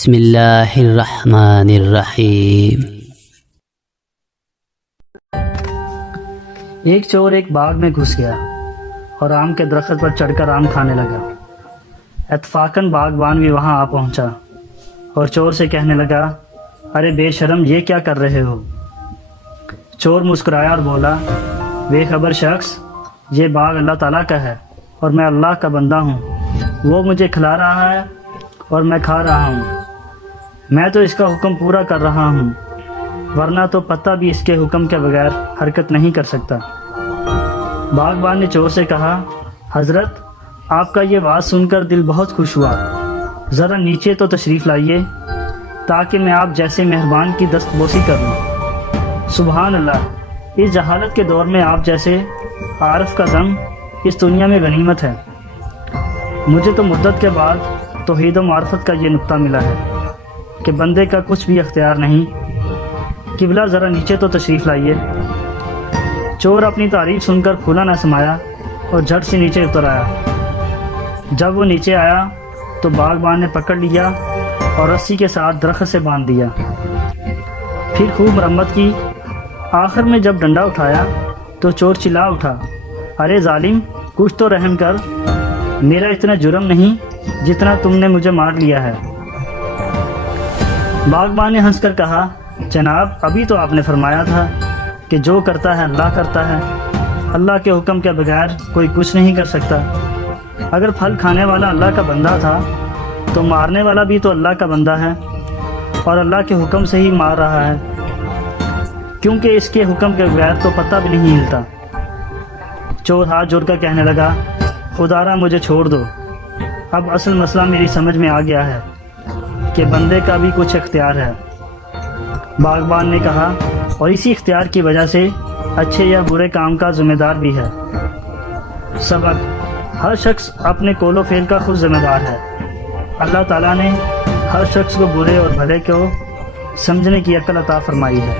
بسم اللہ الرحمن الرحیم۔ ایک چور ایک باغ میں گھس گیا اور آم کے درخت پر چڑھ کر آم کھانے لگا۔ اتفاقاً باغبان بھی وہاں آ پہنچا اور چور سے کہنے لگا، ارے بے شرم، یہ کیا کر رہے ہو؟ چور مسکرایا اور بولا، بے خبر شخص، یہ باغ اللہ تعالیٰ کا ہے اور میں اللہ کا بندہ ہوں۔ وہ مجھے کھلا رہا ہے اور میں کھا رہا ہوں۔ میں تو اس کا حکم پورا کر رہا ہوں، ورنہ تو پتہ بھی اس کے حکم کے بغیر حرکت نہیں کر سکتا۔ باغبان نے چور سے کہا، حضرت، آپ کا یہ بات سن کر دل بہت خوش ہوا، ذرا نیچے تو تشریف لائیے تاکہ میں آپ جیسے مہربان کی دستبوسی کر لوں۔ سبحان اللہ، اس جہالت کے دور میں آپ جیسے عارف کا دم اس دنیا میں غنیمت ہے۔ مجھے تو مدت کے بعد توحید و معرفت کا یہ نقطہ ملا ہے کہ بندے کا کچھ بھی اختیار نہیں۔ قبلہ، ذرا نیچے تو تشریف لائیے۔ چور اپنی تعریف سن کر پھولا نہ سمایا اور جھٹ سے نیچے اتر آیا۔ جب وہ نیچے آیا تو باغبان نے پکڑ لیا اور رسی کے ساتھ درخت سے باندھ دیا، پھر خوب مرمت کی۔ آخر میں جب ڈنڈا اٹھایا تو چور چلا اٹھا، ارے ظالم، کچھ تو رحم کر، میرا اتنا جرم نہیں جتنا تم نے مجھے مار لیا ہے۔ باغبان نے ہنس کر کہا، جناب، ابھی تو آپ نے فرمایا تھا کہ جو کرتا ہے اللہ کرتا ہے، اللہ کے حکم کے بغیر کوئی کچھ نہیں کر سکتا۔ اگر پھل کھانے والا اللہ کا بندہ تھا تو مارنے والا بھی تو اللہ کا بندہ ہے اور اللہ کے حکم سے ہی مار رہا ہے، کیونکہ اس کے حکم کے بغیر تو پتہ بھی نہیں ہلتا۔ چور ہاتھ جوڑ کر کہنے لگا، خدا را مجھے چھوڑ دو، اب اصل مسئلہ میری سمجھ میں آ گیا ہے کہ بندے کا بھی کچھ اختیار ہے۔ باغبان نے کہا، اور اسی اختیار کی وجہ سے اچھے یا برے کام کا ذمہ دار بھی ہے۔ سبق: ہر شخص اپنے قول و فعل کا خود ذمہ دار ہے۔ اللہ تعالیٰ نے ہر شخص کو برے اور بھلے کو سمجھنے کی عقل عطا فرمائی ہے۔